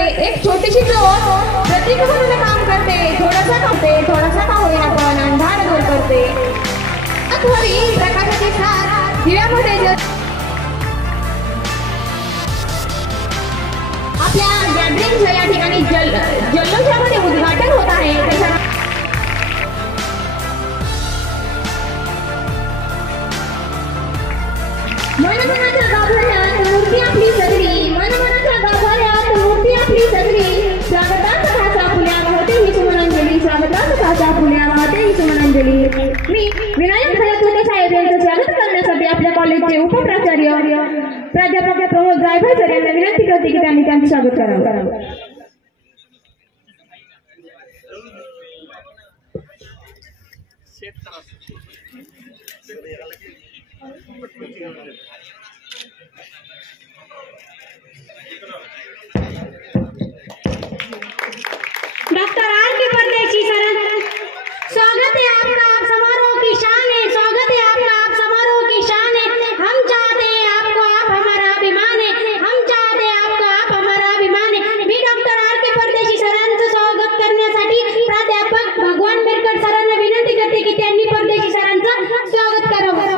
एक छोटीशी ज्योत प्रतीक म्हणून काम करते, थोडासा का होईना पण अंधार दूर करते। अथवरी प्रकाशाची साथ दिव्यामध्ये आपल्या गॅदरिंगच्या या ठिकाणी जल्लोषामध्ये उद्घाटन होत आहे। मनमनाच्या गाभाऱ्यात मूर्ती आपली सजली, मनमनाच्या गाभाऱ्यात मूर्ती आपली सजली, स्वागताचा भाषा फुल्या वाहते ही सुमनांजली, स्वागताचा भाषा फुल्या वाहते ही सुमनांजली। मी विनायक भैया चोटे साहेब यांचं स्वागत करण्यासाठी आपल्या कॉलेजचे उपप्राचार्य प्राध्यापक प्रमोद जायभाई सर यांना विनंती करते की त्यांनी त्यांचं स्वागत करावं। डॉक्टर आर के परदेशी सर, स्वागत है आपका, आप समारोह की शान है, स्वागत है आपका, आप समारोह की शान है। हम चाहते हैं आपको, आप हमारा अभिमान है, हम चाहते हैं आपको, आप हमारा अभिमान है। मी डॉक्टर आर के परदेशी सरांचं स्वागत करण्यासाठी प्राध्यापक भगवान बेरकर सरांना विनंती करते की त्यांनी परदेशी सरांचं स्वागत करावं।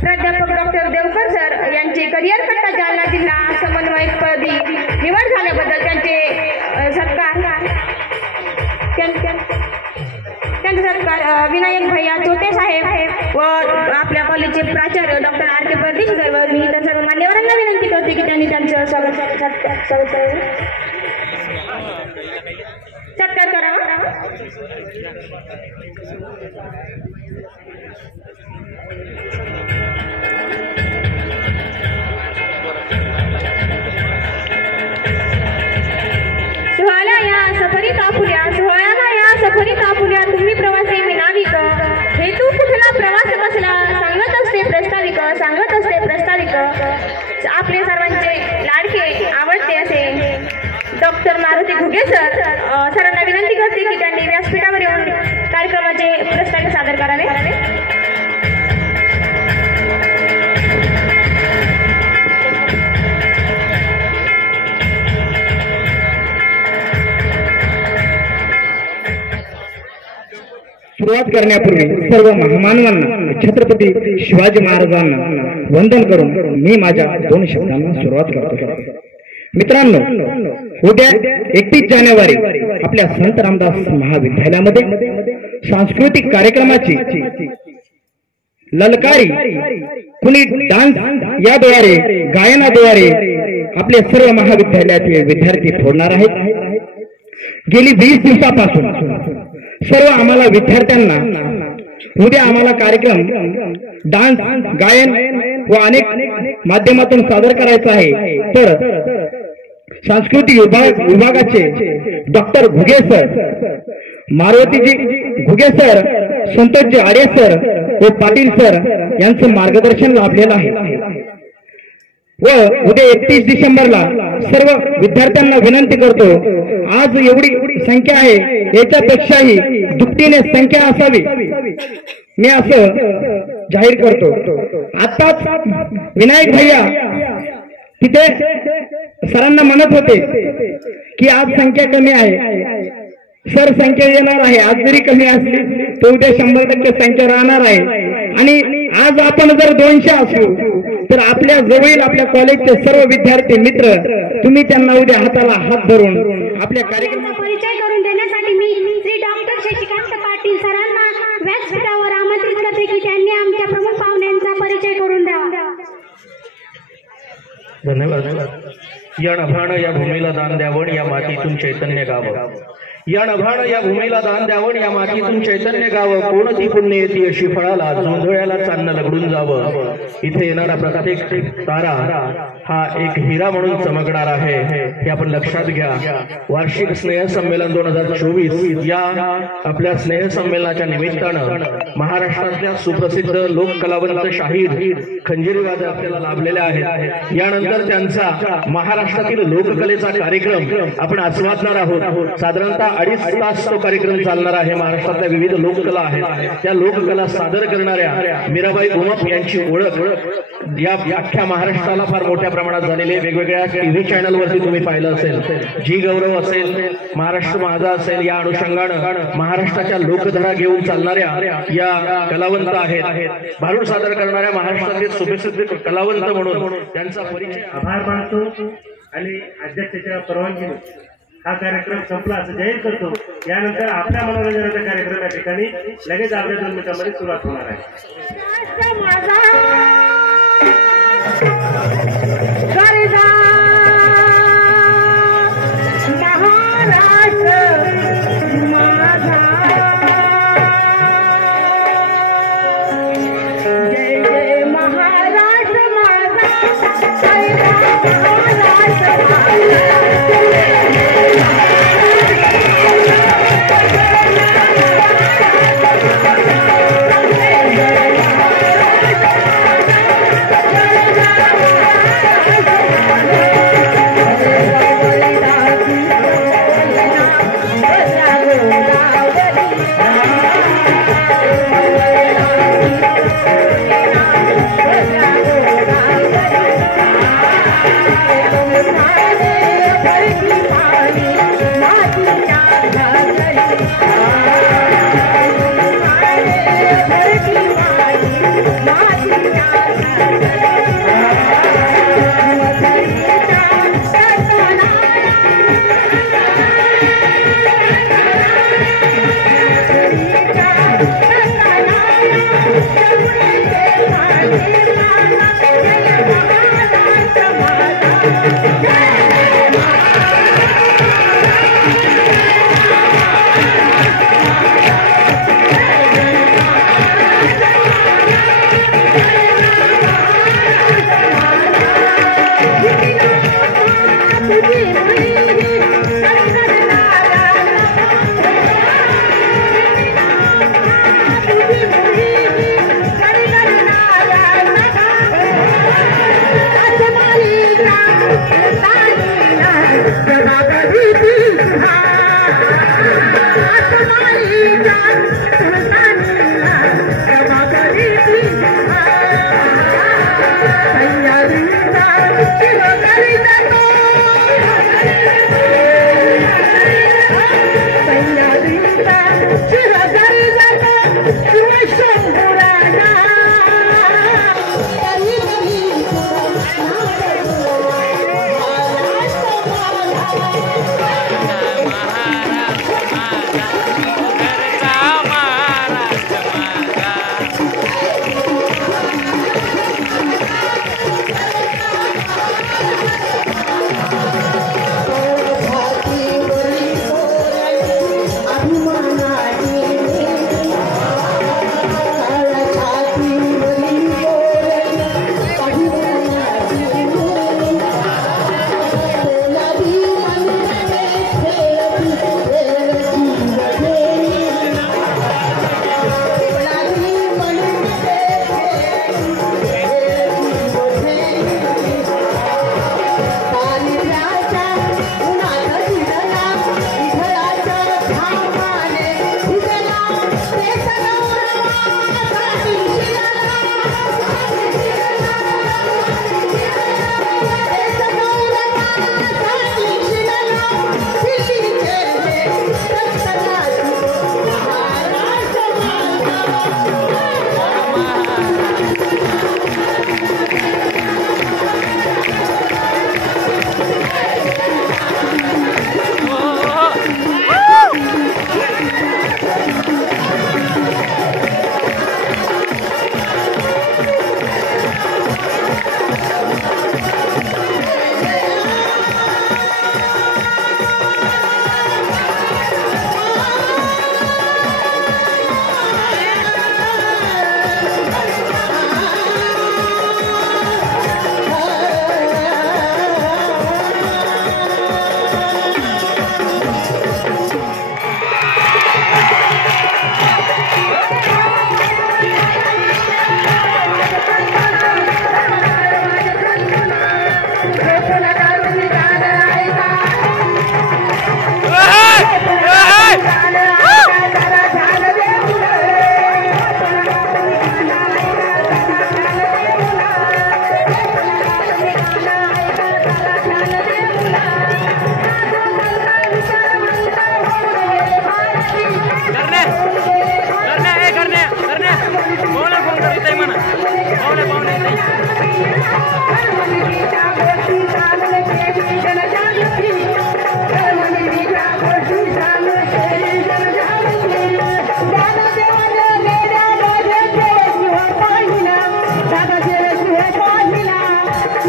प्राध्यापक डॉक्टर देवकर सर यांचे करिअर कट्टा जालना जिल्हा समन्वयकपदी निवड झाल्याबद्दल त्यांचे सत्कार विनायक भैया चोटे साहेब व आपल्या कॉलेजचे प्राचार्य डॉक्टर आर के परदेशी सर मी त्या सर्व मान्यवरांना विनंती करते की त्यांनी त्यांचं सत्कार करावा। सोहळ्याला या सफरी तापुल्या तुम्ही प्रवासी मी नाविक, हेतू कुठला प्रवास कसला सांगत असते प्रस्ताविक आपले सर्वांचे लाडके आवडते असे डॉक्टर मारुती घुगे सरांना विनंती करते की त्यांनी व्यासपीठावर येऊन कार्यक्रमाचे प्रस्तावित सादर करावे। सुरुवात करण्यापूर्वी सर्व महामानवांना छत्रपती शिवाजी महाराजांना वंदन करून मी माझ्या 2 शब्दांना सुरुवात करतो। मित्रांनो, उद्या 31 जानेवारी आपल्या संत रामदास महाविद्यालयामध्ये सांस्कृतिक कार्यक्रमाची ललकारी कुणी डान्स याद्वारे गायनाद्वारे आपले सर्व महाविद्यालयातील विद्यार्थी फोडणार आहेत। गेली 20 दिवसापासून सर्व आम्हाला विद्यार्थ्यांना उद्या आम्हाला कार्यक्रम डान्स गायन व अनेक माध्यमातून सादर करायचा आहे। तर सांस्कृतिक विभागाचे doctor Ghuge sir, Marutiji Ghuge sir, Santoshji Arya sir व पाटील सर यांचं मार्गदर्शन लाभलेलं आहे व उद्या 31 डिसेंबरला सर्व विद्यार्थ्यांना विनंती करतो, आज एवढी संख्या आहे याच्यापेक्षाही दुपटीने संख्या असावी मी असं जाहीर करतो। आताच विनायक भैया तिथे सरांना म्हणत होते की आज संख्या कमी आहे, सर संख्या येणार आहे, आज जरी कमी असली तर उद्या 100% संख्या राहणार आहे। आणि आज आपण जर 200 असू तर आपल्या जवळील आपल्या कॉलेजचे सर्व विद्यार्थी मित्र तुम्ही त्यांना उद्या हाताला हात धरून आपल्या कार्यक्रमाचा परिचय करून देण्यासाठी मी श्री डॉक्टर शशिकांत पाटील सरांना व्यासपीठावर आमंत्रित करते की त्यांनी आमच्या प्रमुख पाहुण्यांचा परिचय करून द्यावा। धन्यवाद। या नभानं या भूमीला दान द्यावं, या मातीतून चैतन्य गावं, या नभानं या भूमीला दान द्यावं, या मातीतून चैतन्य गावं, कोणती पुण्य येते अशी फळाला, जोंधळ्याला चांदणं लगडून जावं. इथे येणारा प्रत्येक तारा हा एक हिरा म्हणून चमकणार आहे, हे आपण लक्षात घ्या. वार्षिक स्नेह संमेलन 2024 या आपल्या स्नेह संमेलनाच्या निमित्तानं महाराष्ट्रातल्या सुप्रसिद्ध लोककलावंत शाहीर खंजिरी वादक आपल्याला लाभलेले आहेत. यानंतर त्यांचा महाराष्ट्रातील लोककलेचा कार्यक्रम आपण आस्वादणार आहोत. साधारणतः 2.5 तास तो कार्यक्रम चालणार आहे. महाराष्ट्रातल्या विविध लोककला आहेत, त्या लोककला सादर करणाऱ्या मीराबाई उमप यांची ओळख या अख्ख्या महाराष्ट्राला फार मोठ्या प्रमाणात झालेले वेगवेगळ्या टीव्ही चॅनलवरती तुम्ही पाहिलं असेल. जी गौरव असेल, महाराष्ट्र माझा असेल, या अनुषंगानं महाराष्ट्राच्या लोकधारा घेऊन चालणाऱ्या या कलावंत आहेत. भारूड सादर करणाऱ्या महाराष्ट्रातील सुप्रसिद्ध कलावंत म्हणून त्यांचा परिचय. आभार मानतो आणि अध्यक्षाच्या परवानगीने हा कार्यक्रम संपला असं जाहीर करतो. यानंतर आपल्या मनोरंजनाचा कार्यक्रम या ठिकाणी लगेच आपल्या 2 मिनिटांमध्ये सुरुवात होणार आहे.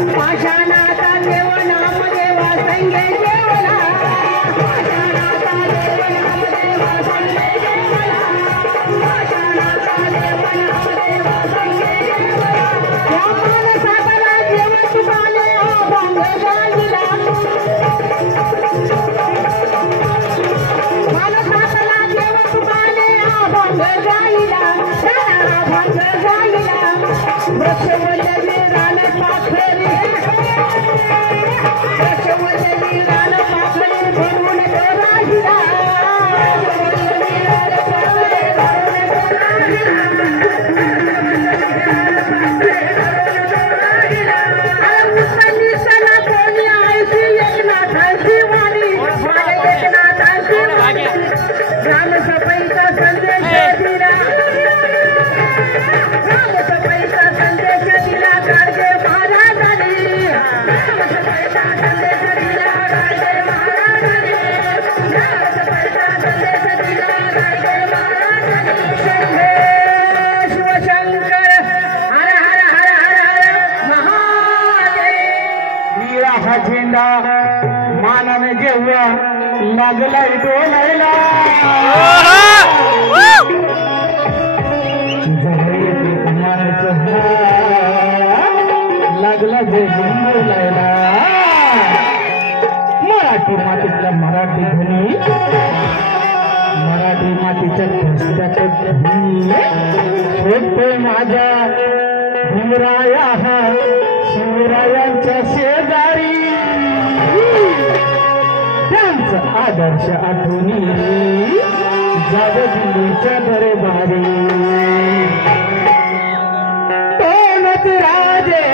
पाषाणाचा देव नामदेवा संगे जेवला पाषाणाचा देव नामदेवा संगे जेवला पाषाणाचा देव नामदेवा संगे जेवला या मानसाला देव तुकाने अभंग गायला मानसाला देव तुकाने अभंग गायला अभंग गायला वृक्षवल्लभी रान पाखरी वृक्षवल्लभी रान पाखरी भरून राहिला राम सफाईचा संदेश दिला राम सफाईचा संदेश दिला गाडगे महाराजांनी राम सफाईचा संदेश दिला गाडगे महाराजांनी राम सफाईचा संदेश दिला गाडगे महाराजांनी शंभे शिवशंकर हर हर हर हर हर महादेव वीरा हा झेंडा मानाने जेव्हा लागलाय डोलायला लागला जे बोलायला मराठी मातीतल्या मराठी ध्वनी मराठी मातीच्या रस्त्याच्या ध्वनी माझ्या भीमराया हा शिवरायांच्या शेजारी त्यांचा आदर्श आठवणी जागदिल्लीच्या दरबारी तोनच राजे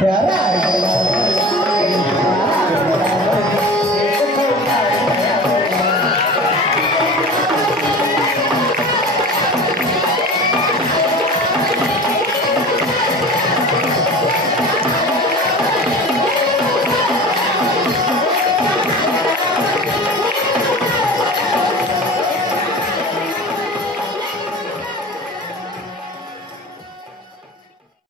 प्यारा